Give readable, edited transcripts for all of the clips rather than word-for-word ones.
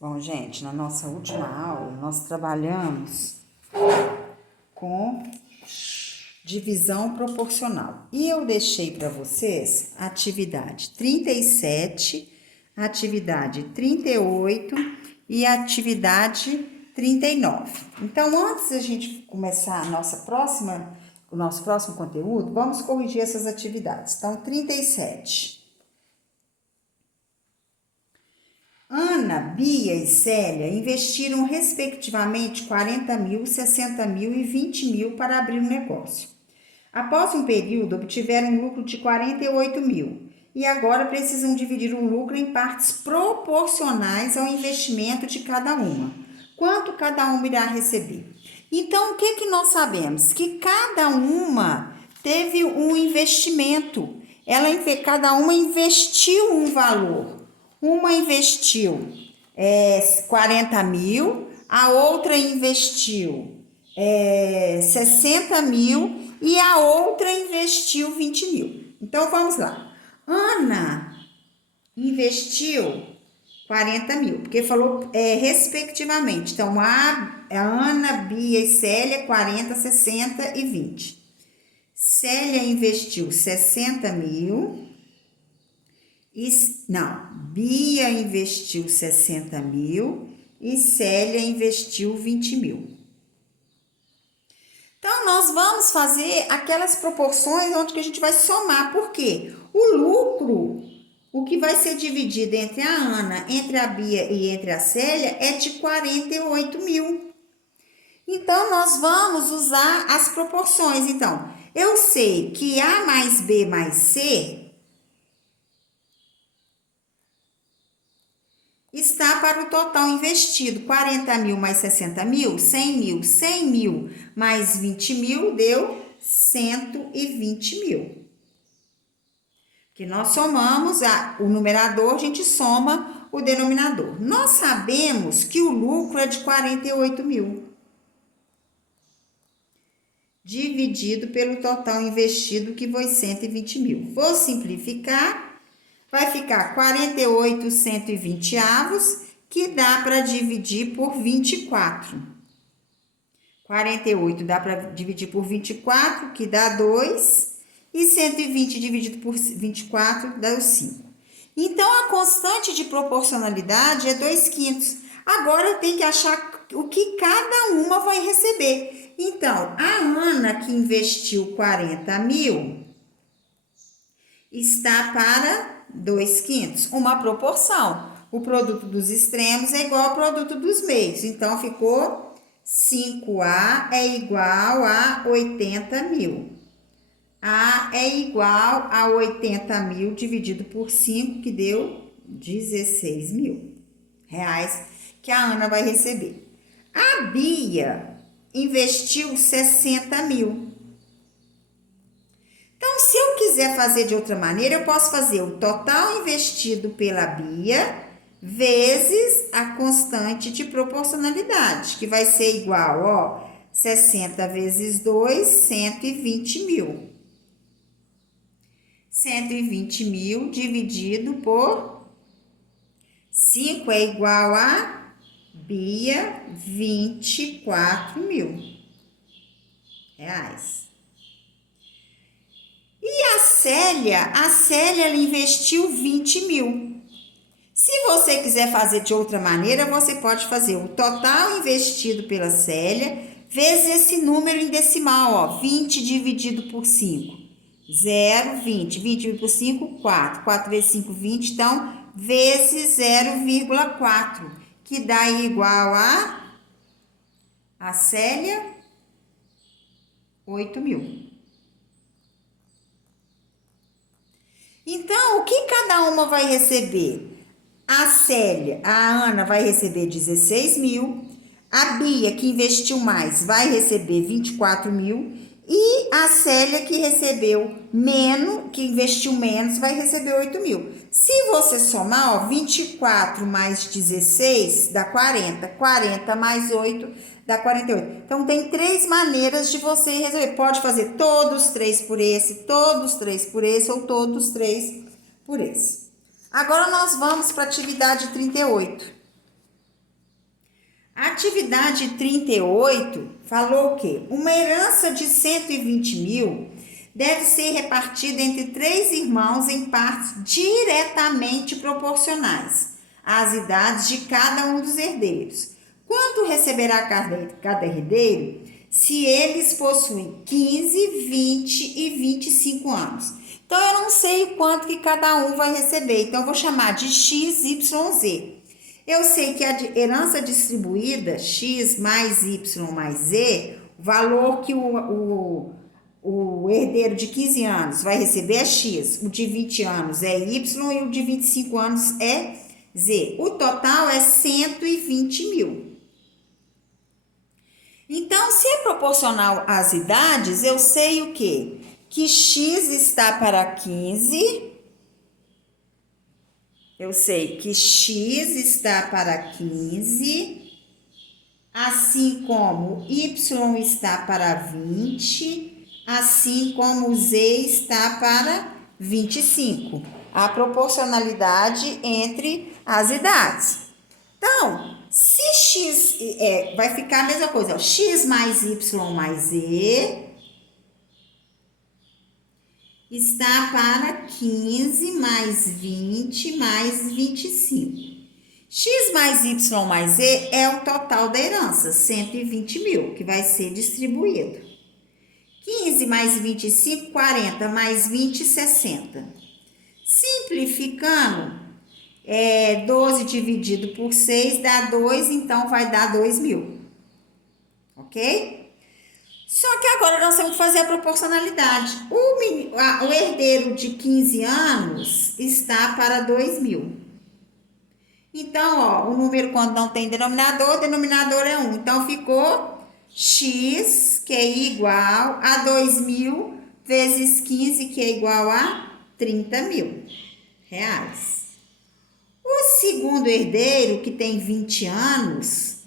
Bom, gente, na nossa última aula, nós trabalhamos com divisão proporcional. E eu deixei para vocês a atividade 37, a atividade 38 e a atividade 39. Então, antes da gente começar o nosso próximo conteúdo, vamos corrigir essas atividades. Então, 37. Ana, Bia e Célia investiram respectivamente 40 mil, 60 mil e 20 mil para abrir um negócio. Após um período, obtiveram um lucro de 48 mil e agora precisam dividir o lucro em partes proporcionais ao investimento de cada uma. Quanto cada uma irá receber? Então, o que nós sabemos? Que cada uma teve um investimento. Cada uma investiu um valor. Uma investiu 40 mil, a outra investiu 60 mil e a outra investiu 20 mil. Então, vamos lá. Ana investiu 40 mil, porque falou respectivamente. Então, a Ana, Bia e Célia, 40, 60 e 20. Célia investiu 60 mil. Bia investiu 60 mil e Célia investiu 20 mil. Então, nós vamos fazer aquelas proporções onde que a gente vai somar. Por quê? O lucro, o que vai ser dividido entre a Ana, entre a Bia e entre a Célia é de 48 mil. Então, nós vamos usar as proporções. Então, eu sei que A mais B mais C está para o total investido, 40 mil mais 60 mil, 100 mil, 100 mil mais 20 mil deu 120 mil. Que nós somamos o numerador, a gente soma o denominador. Nós sabemos que o lucro é de 48 mil. Dividido pelo total investido, que foi 120 mil. Vou simplificar. Vai ficar 48 120 avos, que dá para dividir por 24. 48 dá para dividir por 24, que dá 2. E 120 dividido por 24 dá 5. Então, a constante de proporcionalidade é 2/5. Agora, eu tenho que achar o que cada uma vai receber. Então, a Ana, que investiu 40 mil, está para 2/5, uma proporção. O produto dos extremos é igual ao produto dos meios. Então, ficou 5A é igual a 80 mil. A é igual a 80 mil dividido por 5, que deu 16 mil reais que a Ana vai receber. A Bia investiu 60 mil. Então, se eu quiser fazer de outra maneira, eu posso fazer o total investido pela Bia vezes a constante de proporcionalidade, que vai ser igual, 60 vezes 2, 120 mil. 120 mil dividido por 5 é igual a Bia, 24 mil reais. E a Célia ela investiu 20 mil. Se você quiser fazer de outra maneira, você pode fazer o total investido pela Célia vezes esse número em decimal, 20 dividido por 5. 0, 20. 20 dividido por 5, 4. 4 vezes 5, 20. Então, vezes 0,4, que dá igual a Célia, 8 mil. Então, o que cada uma vai receber? A Ana vai receber 16 mil. A Bia, que investiu mais, vai receber 24 mil. E a Célia, que investiu menos, vai receber 8 mil. Se você somar, 24 mais 16 dá 40. 40 mais 8 dá 48. Então, tem 3 maneiras de você resolver. Pode fazer todos 3 por esse, todos 3 por esse ou todos 3 por esse. Agora, nós vamos para a atividade 38. A atividade 38 falou que uma herança de 120 mil deve ser repartida entre 3 irmãos em partes diretamente proporcionais às idades de cada um dos herdeiros. Quanto receberá cada herdeiro se eles possuem 15, 20 e 25 anos? Então, eu não sei o quanto que cada um vai receber, então eu vou chamar de X, Y, Z. Eu sei que a herança distribuída, X mais Y mais Z, o valor que o herdeiro de 15 anos vai receber é X, o de 20 anos é Y e o de 25 anos é Z. O total é 120 mil. Então, se é proporcional às idades, eu sei o quê? Que X está para 15. Eu sei que X está para 15, assim como Y está para 20, assim como Z está para 25. A proporcionalidade entre as idades. Então, se X vai ficar a mesma coisa, ó, X mais Y mais Z está para 15 mais 20 mais 25. X mais Y mais Z é o total da herança, 120 mil, que vai ser distribuído. 15 mais 25, 40, mais 20, 60. Simplificando, 12 dividido por 6 dá 2, então vai dar 2 mil. Ok? Só que agora nós temos que fazer a proporcionalidade. O herdeiro de 15 anos está para 2 mil. Então, ó, o número quando não tem denominador, o denominador é 1. Então, ficou X, que é igual a 2 mil vezes 15, que é igual a 30 mil reais. O segundo herdeiro, que tem 20 anos,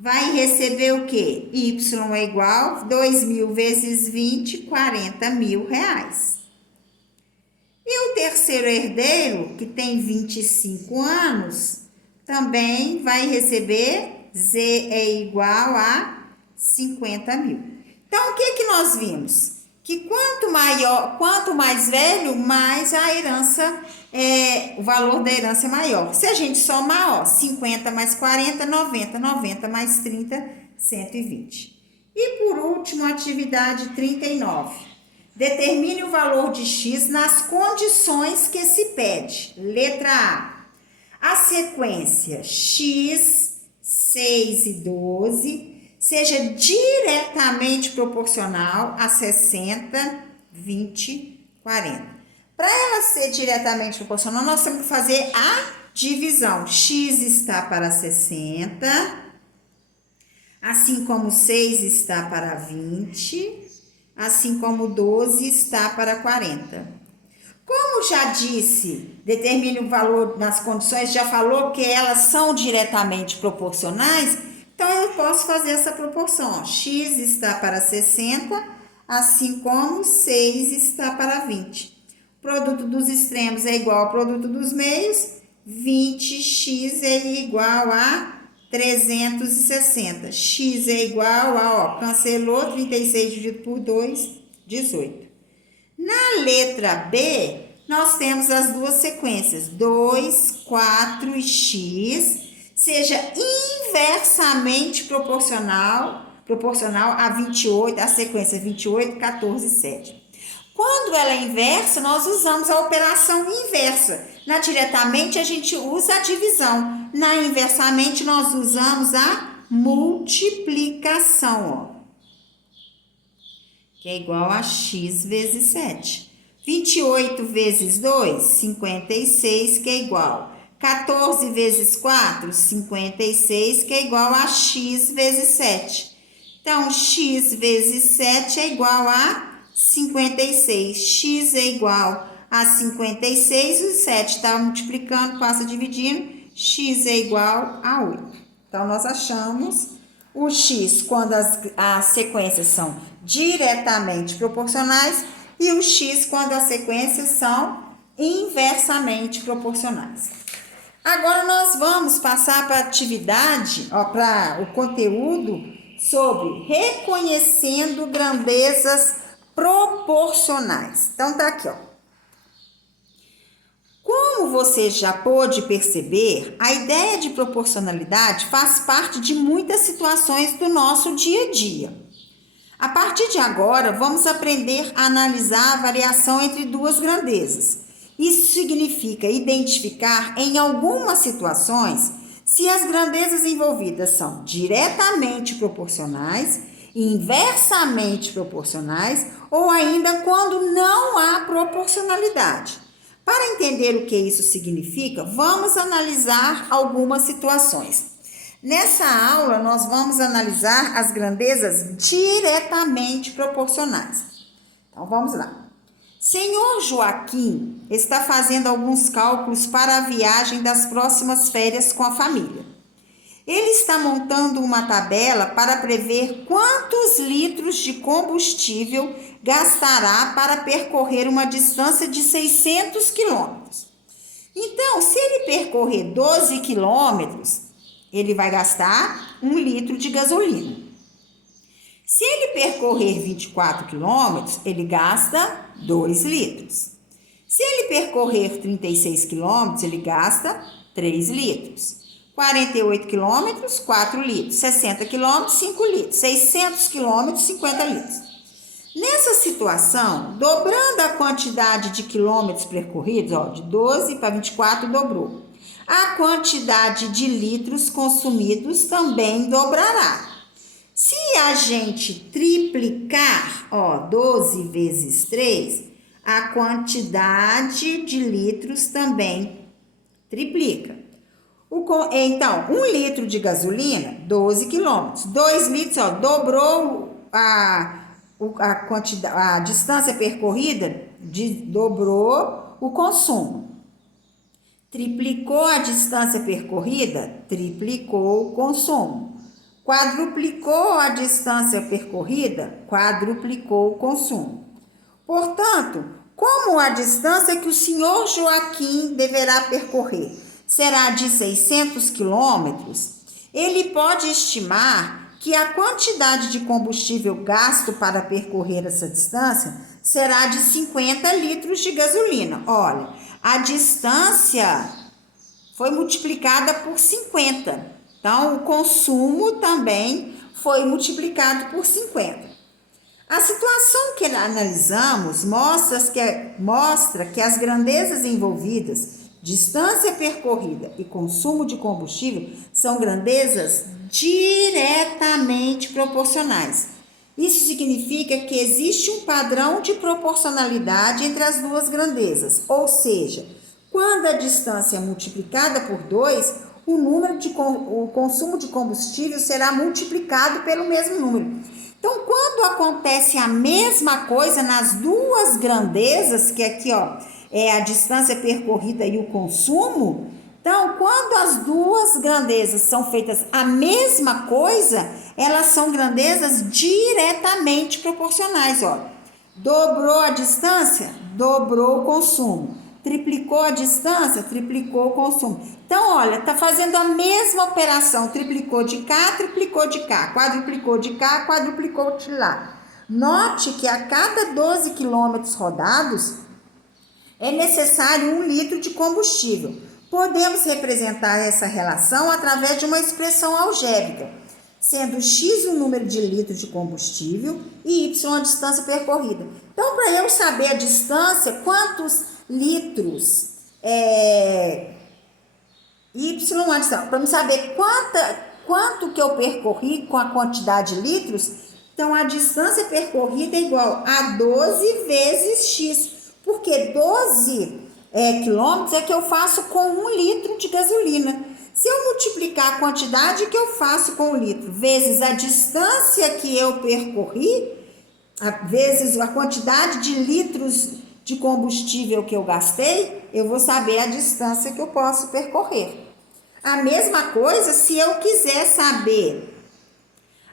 vai receber o quê? Y é igual 2 mil vezes 20, 40 mil reais. E o terceiro herdeiro, que tem 25 anos, também vai receber Z é igual a 50 mil. Então, o que nós vimos? Que quanto mais velho, mais a herança, o valor da herança é maior. Se a gente somar, ó, 50 mais 40, 90, 90 mais 30, 120. E por último, a atividade 39. Determine o valor de X nas condições que se pede. Letra A. A sequência X, 6 e 12 seja diretamente proporcional a 60, 20, 40. Para ela ser diretamente proporcional, nós temos que fazer a divisão. X está para 60, assim como 6 está para 20, assim como 12 está para 40. Como já disse, determine o valor nas condições, já falou que elas são diretamente proporcionais, então eu posso fazer essa proporção. Ó. X está para 60, assim como 6 está para 20. O produto dos extremos é igual ao produto dos meios, 20x é igual a 360. X é igual a, ó, cancelou, 36 dividido por 2, 18. Na letra B, nós temos as duas sequências, 2, 4 e x, seja inversamente proporcional a 28, a sequência 28, 14 e 7. Quando ela é inversa, nós usamos a operação inversa. Na diretamente, a gente usa a divisão. Na inversamente, nós usamos a multiplicação, ó, que é igual a x vezes 7. 28 vezes 2, 56, que é igual. 14 vezes 4, 56, que é igual a x vezes 7. Então, x vezes 7 é igual a 56. X é igual a 56, o 7 está multiplicando, passa dividindo, x é igual a 8. Então, nós achamos o x quando as sequências são diretamente proporcionais e o x quando as sequências são inversamente proporcionais. Agora nós vamos passar para a atividade, para o conteúdo sobre reconhecendo grandezas proporcionais. Então tá aqui, ó. Como você já pôde perceber, a ideia de proporcionalidade faz parte de muitas situações do nosso dia a dia. A partir de agora, vamos aprender a analisar a variação entre duas grandezas. Isso significa identificar em algumas situações se as grandezas envolvidas são diretamente proporcionais, inversamente proporcionais ou ainda quando não há proporcionalidade. Para entender o que isso significa, vamos analisar algumas situações. Nessa aula, nós vamos analisar as grandezas diretamente proporcionais. Então, vamos lá. Senhor Joaquim está fazendo alguns cálculos para a viagem das próximas férias com a família. Ele está montando uma tabela para prever quantos litros de combustível gastará para percorrer uma distância de 600 quilômetros. Então, se ele percorrer 12 quilômetros, ele vai gastar 1 litro de gasolina. Se ele percorrer 24 quilômetros, ele gasta 2 litros. Se ele percorrer 36 quilômetros, ele gasta 3 litros. 48 quilômetros, 4 litros. 60 quilômetros, 5 litros. 600 quilômetros, 50 litros. Nessa situação, dobrando a quantidade de quilômetros percorridos, de 12 para 24 dobrou. A quantidade de litros consumidos também dobrará. Se a gente triplicar, 12 vezes 3, a quantidade de litros também triplica. Então, 1 litro de gasolina, 12 quilômetros. 2 litros, dobrou a quantidade, a distância percorrida, dobrou o consumo. Triplicou a distância percorrida, triplicou o consumo. Quadruplicou a distância percorrida, quadruplicou o consumo. Portanto, como a distância que o senhor Joaquim deverá percorrer será de 600 quilômetros, ele pode estimar que a quantidade de combustível gasto para percorrer essa distância será de 50 litros de gasolina. Olha, a distância foi multiplicada por 50. Então, o consumo também foi multiplicado por 50. A situação que analisamos mostra que as grandezas envolvidas, distância percorrida e consumo de combustível, são grandezas diretamente proporcionais. Isso significa que existe um padrão de proporcionalidade entre as duas grandezas, ou seja, quando a distância é multiplicada por 2, o consumo de combustível será multiplicado pelo mesmo número. Então, quando acontece a mesma coisa nas duas grandezas, que aqui é a distância percorrida e o consumo, então, quando as duas grandezas são feitas a mesma coisa, elas são grandezas diretamente proporcionais. Dobrou a distância, dobrou o consumo. Triplicou a distância, triplicou o consumo. Então, está fazendo a mesma operação. Triplicou de cá, triplicou de cá. Quadruplicou de cá, quadruplicou de lá. Note que a cada 12 quilômetros rodados, é necessário 1 litro de combustível. Podemos representar essa relação através de uma expressão algébrica, sendo x o número de litros de combustível e y a distância percorrida. Então, para eu saber a distância, quantos litros y a distância, para eu saber quanto que eu percorri com a quantidade de litros, então a distância percorrida é igual a 12 vezes x, porque 12 quilômetros é que eu faço com 1 litro de gasolina. Se eu multiplicar a quantidade que eu faço com 1 litro vezes a distância que eu percorri, vezes a quantidade de litros de combustível que eu gastei, eu vou saber a distância que eu posso percorrer. A mesma coisa se eu quiser saber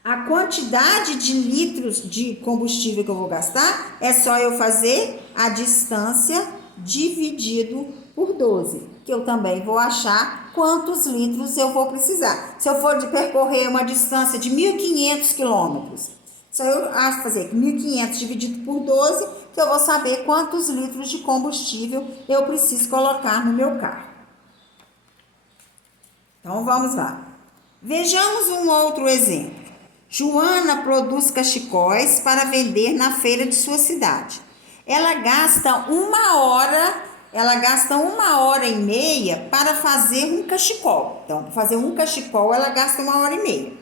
a quantidade de litros de combustível que eu vou gastar, é só eu fazer a distância dividido por 12. que eu também vou achar quantos litros eu vou precisar. Se eu for de percorrer uma distância de 1.500 quilômetros, só eu acho fazer 1.500 dividido por 12, que eu vou saber quantos litros de combustível eu preciso colocar no meu carro. Então, vamos lá. Vejamos um outro exemplo. Joana produz cachecóis para vender na feira de sua cidade. Ela gasta uma hora e meia para fazer um cachecol. Então, para fazer um cachecol, ela gasta 1 hora e meia.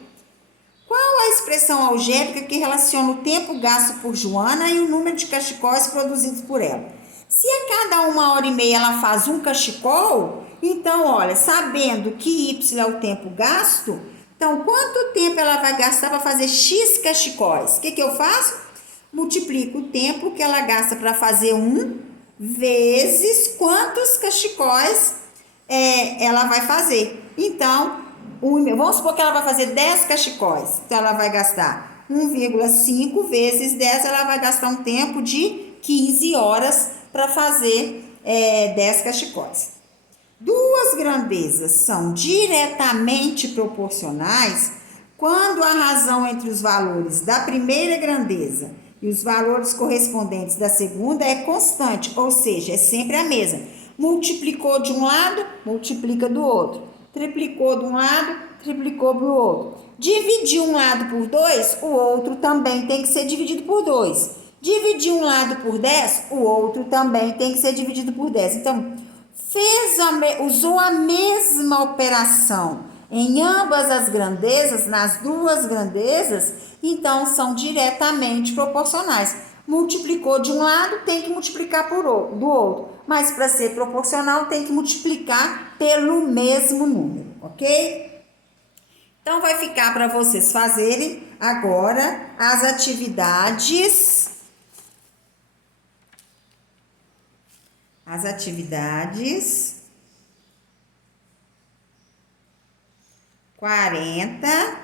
Qual a expressão algébrica que relaciona o tempo gasto por Joana e o número de cachecóis produzidos por ela? Se a cada 1 hora e meia ela faz um cachecol, então, olha, sabendo que Y é o tempo gasto, então, quanto tempo ela vai gastar para fazer X cachecóis? O que eu faço? Multiplico o tempo que ela gasta para fazer um vezes quantos cachecóis ela vai fazer. Então, vamos supor que ela vai fazer 10 cachecóis. Então, ela vai gastar 1,5 vezes 10, ela vai gastar um tempo de 15 horas para fazer 10 cachecóis. Duas grandezas são diretamente proporcionais quando a razão entre os valores da primeira grandeza e os valores correspondentes da segunda é constante, ou seja, é sempre a mesma. Multiplicou de um lado, multiplica do outro. Triplicou de um lado, triplicou do outro. Dividir um lado por 2, o outro também tem que ser dividido por 2. Dividir um lado por 10, o outro também tem que ser dividido por 10. Então, usou a mesma operação em ambas as grandezas, nas duas grandezas, então são diretamente proporcionais. Multiplicou de um lado, tem que multiplicar do outro, mas para ser proporcional tem que multiplicar pelo mesmo número, ok? Então vai ficar para vocês fazerem agora as atividades. As atividades 40,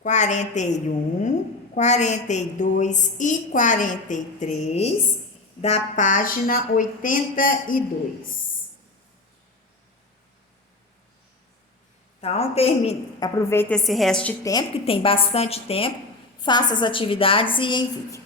41, 42 e 43 da página 82. Então, aproveita esse resto de tempo, que tem bastante tempo, faça as atividades e envie.